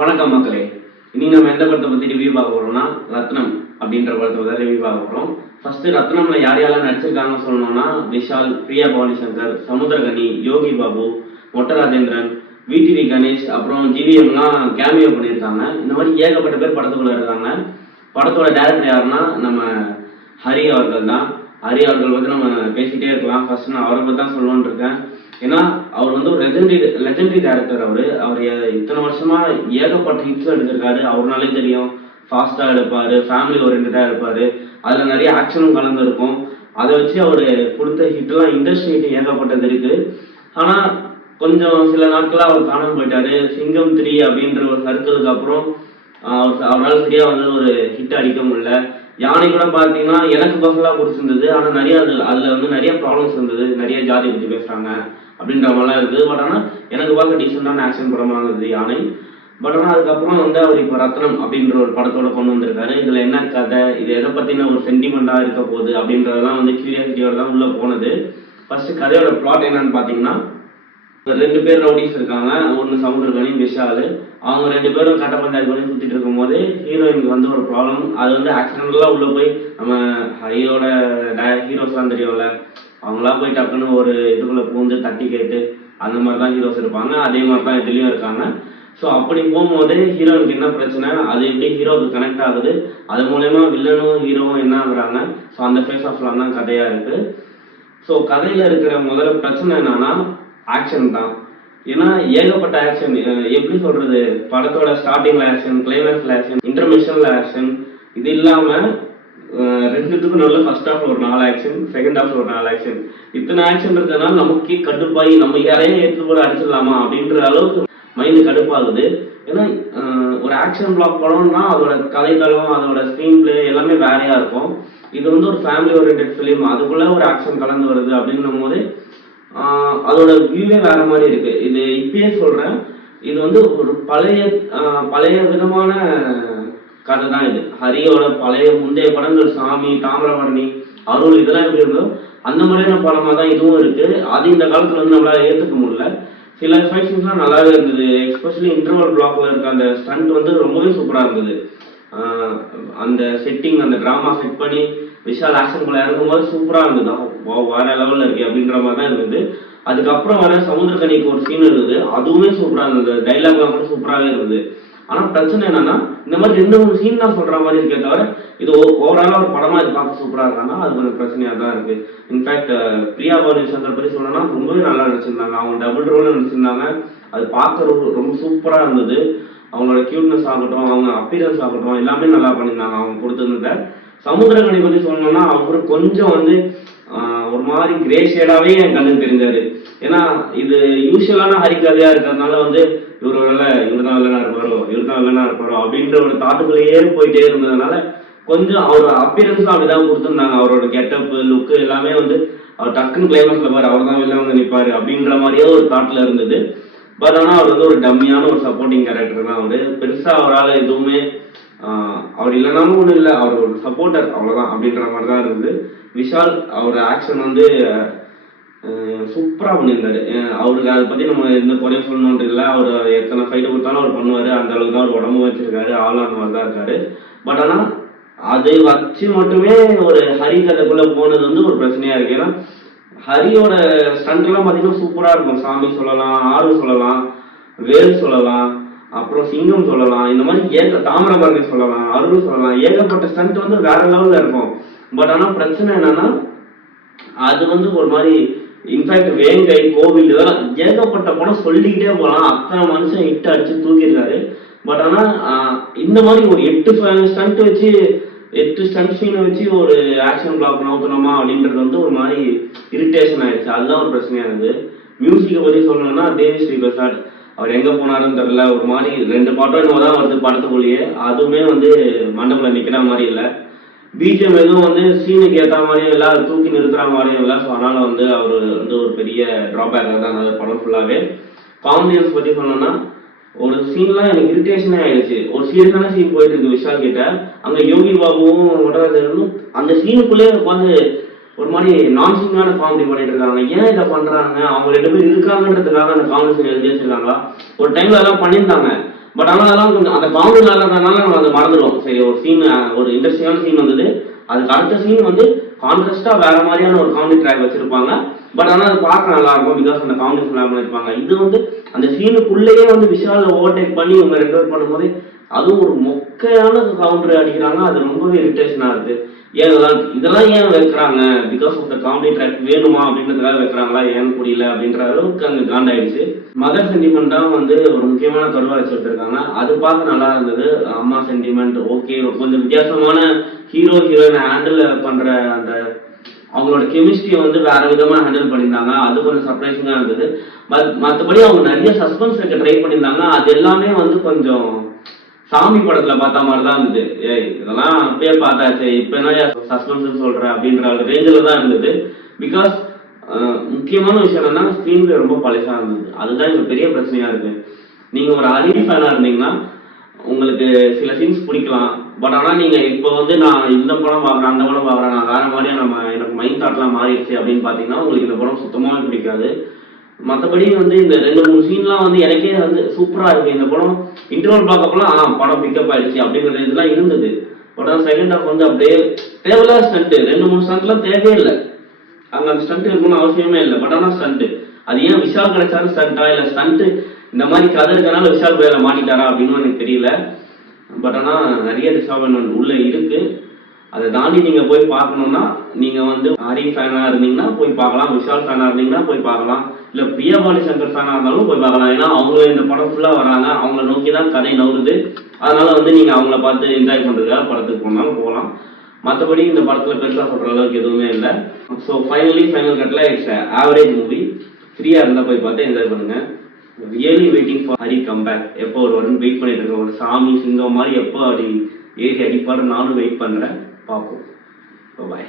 வணக்கம் மக்களே. இன்னைக்கு நம்ம எந்த படத்தை பத்தி ரிவ்யூ பார்க்க போறோம்னா ரத்னம் அப்படின்ற படத்தை தான் ரிவ்யூ பார்க்க போறோம். ஃபர்ஸ்ட் ரத்னம்ல யார் யாரெல்லாம் நடிச்சிருக்காங்கன்னு சொல்லணும்னா விஷால், பிரியா பவானி சங்கர், சமுத்திரகனி, யோகி பாபு, மொட்ட ராஜேந்திரன், விடிவி கணேஷ், அப்புறம் ஜிவிஎம்லாம் கேமியோ பண்ணியிருக்காங்க. இந்த மாதிரி ஏகப்பட்ட பேர் படத்துக்குள்ள இருக்காங்க. படத்தோட டேரக்டர் யாருன்னா நம்ம ஹரி அவர்கள் தான். ஹரி அவர்கள் வந்து நம்ம பேசிட்டே இருக்கலாம். ஃபர்ஸ்ட் நான் அவரை பத்தி தான் சொல்லணும்னு இருக்கேன். ஏன்னா அவர் வந்து ஒரு லெஜெண்டரி டேரக்டர். அவர் இத்தனை வருஷமா ஏகப்பட்ட ஹிட்ஸ் எடுத்திருக்காரு. அவர்னாலே தெரியும். ஃபாஸ்டா எடுப்பாரு, ஃபேமிலி ஓரியன்டா இருப்பாரு, அதுல நிறைய ஆக்ஷனும் கலந்து இருக்கும். அதை வச்சு அவர் கொடுத்த ஹிட்லாம் இண்டஸ்ட்ரி ஹிட் ஏகப்பட்டது இருக்கு. ஆனா கொஞ்சம் சில நாட்களா அவர் காணாம போயிட்டாரு. சிங்கம் 3 அப்படின்ற ஒரு சர்க்கிளுக்கு அப்புறம் அவரால் சரியா வந்து ஒரு ஹிட் அடிக்க முடியல. யானை கூட பாத்தீங்கன்னா எனக்கு பர்சனலா பிடிச்சிருந்தது. ஆனா நிறைய அதுல வந்து நிறைய ப்ராப்ளம்ஸ் இருந்தது. நிறைய ஜாதி பத்தி பேசுறாங்க அப்படின்ற மாதிரிலாம் இருக்குது. பட் ஆனா எனக்கு பார்க்க டீசெண்டான ஆக்ஷன் படமா இருந்தது யானை. பட் ஆனா அதுக்கப்புறம் வந்து அவர் இப்போ ரத்னம் அப்படின்ற ஒரு படத்தோட கொண்டு வந்திருக்காரு. இதுல என்ன கதை, இது எதை பத்தின ஒரு சென்டிமெண்டா இருக்க போகுது அப்படின்றதெல்லாம் வந்து கியூரியாசிட்டியோட தான் உள்ள போனது. ஃபர்ஸ்ட் கதையோட பிளாட் என்னன்னு பாத்தீங்கன்னா, ரெண்டு பேர் ரவுடிஸ் இருக்காங்க. ஒன்னு சமுத்திரகனி, விஷால். அவங்க ரெண்டு பேரும் கட்ட பஞ்சாயத்து பண்ணி சுத்திட்டு இருக்கும் போது ஹீரோயினுக்கு வந்து ஒரு ப்ராப்ளம். அது வந்து ஆக்சிடென்ட்லாம் உள்ள போய் நம்ம ஹீரோட ஹீரோஸ்லாம் தெரியும்ல, அவங்களாம் போய் டக்குன்னு ஒரு இதுக்குள்ள பூந்து தட்டி கேட்டு அந்த மாதிரிதான் ஹீரோஸ் இருப்பாங்க. அதே மாதிரிதான் இதுலயும் இருக்காங்க. ஸோ அப்படி போகும்போது ஹீரோனுக்கு என்ன பிரச்சனை, அது எப்படி ஹீரோவுக்கு கனெக்ட் ஆகுது, அது மூலயமா வில்லனும் ஹீரோவும் என்ன ஆகுறாங்க. ஸோ அந்த ஃபேஸ் ஆஃப்லாம் தான் கதையா இருக்கு. ஸோ கதையில இருக்கிற முதல்ல பிரச்சனை என்னன்னா ஆக்ஷன் தான். ஏன்னா ஏகப்பட்ட ஆக்ஷன். எப்படி சொல்றது, படத்தோட ஸ்டார்டிங்ல ஆக்ஷன், கிளைமேக்ஸ்ல ஆக்ஷன், இன்டர்மிஷன்ல ஆக்ஷன். இது இல்லாம ரெண்டுத்துக்கும் நல்ல ஃபர்ஸ்ட் ஹாஃப்ல ஒரு 4 ஆக்ஷன், செகண்ட் ஹாஃப்ல ஒரு 4 ஆக்ஷன். இத்தனை ஆக்ஷன் இருக்கிறதுனால நமக்கு கடுப்பாகி நம்ம யாரையும் எடுத்து கூட அடிச்சிடலாமா அப்படின்ற அளவுக்கு மைண்டு கடுப்பாகுது. ஏன்னா ஒரு ஆக்ஷன் பிளாக் படம்னா அதோட கதைக்களம், அதோட ஸ்க்ரீன் பிளே எல்லாமே வேறையா இருக்கும். இது வந்து ஒரு ஃபேமிலி ஓரியன்டட் ஃபிலிம், அதுக்குள்ள ஒரு ஆக்ஷன் கலந்து வருது அப்படின்னும் போது அதோட வியூவே வேற மாதிரி இருக்கு. இது இப்பயே சொல்றேன், இது வந்து ஒரு பழைய விதமான கதை தான் இது. ஹரியோட பழைய முந்தைய படங்கள் சாமி, தாமிரபரணி, அருள் இதெல்லாம் எப்படி இருந்தோ அந்த மாதிரியான படமா தான் இதுவும் இருக்கு. அது இந்த காலத்துல வந்து நம்மளால ஏத்துக்க முடியல. சில ஃபைட்ஸ்லாம் நல்லாவே இருந்தது. எஸ்பெஷலி இன்டர்வல் பிளாக்ல இருக்க அந்த ஸ்டண்ட் வந்து ரொம்பவே சூப்பரா இருந்தது. அந்த செட்டிங், அந்த டிராமா செட் பண்ணி விஷால் ஆக்ஷன் இறங்கும் போது சூப்பரா இருந்தது. வேற லெவல்ல இருக்கு அப்படின்ற மாதிரி தான் இருந்தது. அதுக்கப்புறம் வர சமுத்திரகனிக்கு ஒரு சீன் இருந்தது, அதுவுமே சூப்பரா இருந்தது. டைலாக்லாம் கூட சூப்பராகவே இருந்தது. ஆனா பிரச்சனை என்னன்னா, இந்த மாதிரி 2-3 சீன் தான் சொல்ற மாதிரி இருக்கே தவிர இது ஓவராலா ஒரு படமா இது பார்க்க சூப்பரா இருக்காங்கன்னா அது கொஞ்சம் பிரச்சனையா தான் இருக்கு. இன்ஃபேக்ட் பிரியா பவானி சங்கர் பத்தி சொல்லணும்னா ரொம்பவே நல்லா நடிச்சிருந்தாங்க. அவங்க டபுள் ரோல் நடிச்சிருந்தாங்க. அது பார்க்க ரொம்ப சூப்பரா இருந்தது. அவங்களோட கியூட்னஸ் ஆகட்டும், அவங்க அப்பியரன்ஸ் ஆகட்டும், எல்லாமே நல்லா பண்ணியிருந்தாங்க அவங்க கொடுத்துருந்த. சமுத்திரகனி பத்தி சொல்லணும்னா அவரு கொஞ்சம் வந்து ஒரு மாதிரி கிரே ஷேடாவே என் கண்ணுக்கு தெரிஞ்சாரு. ஏன்னா இது யூஸ்வலான ஹரிகதையா இருக்கிறதுனால வந்து இவருதான் வில்லனா இருப்பாரோ அப்படின்ற ஒரு தாட்டுக்குள்ளேயே போயிட்டே இருந்ததுனால கொஞ்சம் அவரோட அப்பியரன்ஸ் அப்படிதான் கொடுத்துருந்தாங்க. அவரோட கெட்டப், லுக்கு எல்லாமே வந்து அவர் டக்குன்னு கிளைமேக்ஸ்ல பாரு அவர் தான் வில்லன் வந்து நிற்பாரு அப்படின்ற மாதிரியே ஒரு தாட்ல இருந்தது. பட் ஆனா அவர் வந்து ஒரு டம்மியான ஒரு சப்போர்ட்டிங் கேரக்டர் தான். அவரு பெருசா அவரால் எதுவுமே அவர் இல்லைனாலும் ஒன்றும் இல்லை, அவர் ஒரு சப்போர்ட்டர் அவ்வளவுதான் அப்படின்ற மாதிரி தான் இருந்தது. விஷால் அவர் ஆக்ஷன் வந்து சூப்பரா பண்ணியிருந்தாரு. அவருக்கு அதை பத்தி நம்ம எந்த குறையும் சொல்லணும்னு இல்லை. அவர் எத்தனை ஃபைட்டு கொடுத்தாலும் அவர் பண்ணுவாரு. அந்த அளவுக்கு தான் அவர் உடம்பு வச்சிருக்காரு. ஆள் அந்த மாதிரி தான் இருக்காரு. பட் ஆனா அதை வச்சு மட்டுமே ஒரு ஹரி கதைக்குள்ள போனது வந்து ஒரு பிரச்சனையா இருக்கு. ஏன்னா ஹரியோட ஸ்டண்ட் எல்லாம் பாத்தீங்கன்னா சூப்பரா இருக்கும். சாமி சொல்லலாம், ஆறு சொல்லலாம், வேல் சொல்லலாம், அப்புறம் சிங்கம் சொல்லலாம், இந்த மாதிரி தாமிரபரணி சொல்லலாம், அருள் சொல்லலாம். ஏகப்பட்ட ஸ்டண்ட் வந்து வேற லெவல்ல இருக்கும். பட் ஆனா பிரச்சனை என்னன்னா அது வந்து ஒரு மாதிரி இன்ஃபேக்ட் வேங்கை, கோவில் இதெல்லாம் ஏகப்பட்ட படம் சொல்லிக்கிட்டே போகலாம். அத்தனை மனுஷன் ஹிட் அடிச்சு தூக்கியிருக்காரு. பட் ஆனா இந்த மாதிரி ஒரு 8 ஸ்டண்ட் வச்சு 8 ஸ்டண்ட் சீனை வச்சு ஒரு ஆக்ஷன் பிளாக் நவுத்தணுமா அப்படின்றது வந்து ஒரு மாதிரி இரிட்டேஷன் ஆயிடுச்சு. அதுதான் ஒரு பிரச்சனையா இருந்தது. மியூசிக்கை பத்தி சொல்லணும்னா தேவி ஸ்ரீ பிரசாத் அவர் எங்க போனாருன்னு தெரியல. ஒரு மாதிரி 2 பாட்டம் என்னவோ தான் வருது படத்துக்குள்ளேயே. அதுவுமே வந்து மண்டபத்துல நிக்கிற மாதிரி இல்லை. பிஜிஎம் எதுவும் வந்து சீனுக்கு ஏற்ற மாதிரியும் இல்லை, தூக்கி நிறுத்துற மாதிரியும் இல்லை. ஸோ அதனால வந்து அவர் வந்து ஒரு பெரிய டிராபேக்காக தான் அந்த படம் ஃபுல்லாவே. காமெடியன்ஸ் பத்தி சொன்னோம்னா ஒரு சீன்லாம் எனக்கு இரிட்டேஷனே ஆயிடுச்சு. ஒரு சீரியஸான சீன் போயிட்டு இருக்கு விஷால் கிட்ட. அங்க யோகி பாபுவும் ஒட்டராஜனும் அந்த சீனுக்குள்ளே உட்காந்து ஒரு மாதிரி நான்சிங்கான காமெடி பண்ணிட்டு இருக்காங்க. ஏன் இதை பண்றாங்க? அவங்க 2 பேர் இருக்காங்கன்றதுக்காக அந்த காமெடி சீன் எழுதி வச்சிருக்காங்களா? ஒரு டைம்ல எல்லாம் பண்ணியிருந்தாங்க. பட் ஆனால் அதெல்லாம் கொஞ்சம் அந்த காமெடி இல்லாததுனால நம்ம அதை மறந்துடுவோம். சரி, ஒரு சீன், ஒரு இன்ட்ரெஸ்டிங்கான சீன் வந்தது, அதுக்கு அடுத்த சீன் வந்து கான்ட்ராஸ்டா வேற மாதிரியான ஒரு காமெடி ட்ராக் வச்சிருப்பாங்க. பட் ஆனால் அது பார்க்க நல்லா இருக்கும், பிகாஸ் அந்த காமெடி பிளான் பண்ணிருப்பாங்க. இது வந்து அந்த சீனுக்குள்ளேயே வந்து விஷால ஓவர்டேக் பண்ணி இவங்க ரெண்டு பேர் பண்ணும்போது அதுவும் ஒரு மொக்கையான கவுண்டர் அடிக்கிறாங்க. அது ரொம்பவே இரிட்டேஷனா இருக்கு. ஏன் இதெல்லாம் ஏன் வைக்கிறாங்க? Because of the comedy track வேணுமா அப்படின்றதுக்காக வைக்கிறாங்களா, ஏன் புரியல அப்படின்ற அளவுக்கு அங்கே காண்டாயிடுச்சு. மதர் சென்டிமெண்ட் தான் வந்து ஒரு முக்கியமான தொடர்பா வச்சு எடுத்திருக்காங்க. அது பார்க்க நல்லா இருந்தது. அம்மா சென்டிமெண்ட் ஓகே, கொஞ்சம் வித்தியாசமான ஹீரோ ஹீரோயினை ஹேண்டில் பண்ற அந்த அவங்களோட கெமிஸ்ட்ரியை வந்து வேற விதமா ஹேண்டில் பண்ணியிருந்தாங்க. அது கொஞ்சம் சர்ப்ரைசிங்கா இருந்தது. மற்றபடி அவங்க நிறைய சஸ்பென்ஸ் வைக்க ட்ரை பண்ணியிருந்தாங்க. அது எல்லாமே வந்து கொஞ்சம் சாமி படத்துல பார்த்த மாதிரி தான் இருந்தது. ஏய், இதெல்லாம் அப்படியே பார்த்தாச்சு, இப்ப என்ன சஸ்பென்ஸ் சொல்ற அப்படின்ற ரேஞ்சில் தான் இருந்தது. பிகாஸ் முக்கியமான விஷயம் என்னன்னா ஸ்க்ரீன் பிளே ரொம்ப பழசா இருந்தது. அதுதான் இங்க பெரிய பிரச்சனையா இருக்கு. நீங்க ஒரு ஹரி ஃபேனா இருந்தீங்கன்னா உங்களுக்கு சில சீன்ஸ் பிடிக்கலாம். பட் ஆனா நீங்க இப்போ வந்து நான் இந்த படம் பாக்குறேன், அந்த படம் பாக்குறேன், நான் வேற மாதிரியா எனக்கு மைண்ட் தாட்லாம் மாறிடுச்சு அப்படின்னு பாத்தீங்கன்னா உங்களுக்கு இந்த படம் சுத்தமாவே பிடிக்காது. மற்றபடி வந்து இந்த 2-3 சீன்லாம் வந்து எனக்கே வந்து சூப்பரா இருக்கு. இந்த படம் இன்டர்வல் பார்க்கப்பலாம் படம் பிக்கப் ஆயிடுச்சு அப்படிங்கிற இதெல்லாம் இருந்தது. பட் செகண்ட் ஹாஃப் வந்து அப்படியே தேவையில்லாத ஸ்டண்ட், 2-3 ஸ்டண்ட்லாம் தேவையே இல்லை. அங்க அந்த ஸ்டண்ட் இருக்கணும்னு அவசியமே இல்லை. பட் ஆனால் ஸ்டண்ட் அது ஏன் விஷால் கிடைச்சாலும் ஸ்டண்டா இல்லை ஸ்டண்ட் இந்த மாதிரி கதை இருக்கனால விஷால் பேரை மாட்டிட்டாரா அப்படின்னு எனக்கு தெரியல. பட் ஆனால் நிறைய டிசாபாயின்மெண்ட் உள்ள இருக்கு. அதை தாண்டி நீங்க போய் பார்க்கணும்னா நீங்க வந்து ஹரி ஃபேனா இருந்தீங்கன்னா போய் பார்க்கலாம், விஷால் ஃபேனா இருந்தீங்கன்னா போய் பார்க்கலாம், இல்ல பிரியா பாலி சங்கர் ஃபேனா இருந்தாலும் போய் பார்க்கலாம். ஏன்னா அவங்க இந்த படம் ஃபுல்லா வராங்க, அவங்கள நோக்கி தான் கதை நவுறுது. அதனால வந்து நீங்க அவங்கள பார்த்து என்ஜாய் பண்றதுக்காக படத்துக்கு போனாலும் போகலாம். மற்றபடி இந்த படத்துல பெருசா சொல்ற அளவுக்கு எதுவுமே இல்லை. ஸோ ஃபைனல் கட்ல இட்ஸ் ஆவரேஜ் மூவி. ஃப்ரீயா இருந்தா போய் பார்த்து என்ஜாய் பண்ணுங்க. Really waiting for Hari comeback. எப்போ ஒரு வரும்னு வெயிட் பண்ணிட்டு இருக்கேன். ஒரு சாமி சிங்கம் மாதிரி எப்போ அப்படி ஏறி அடிப்பாரு நானும் வெயிட் பண்றேன். பார்ப்போம். பாய்.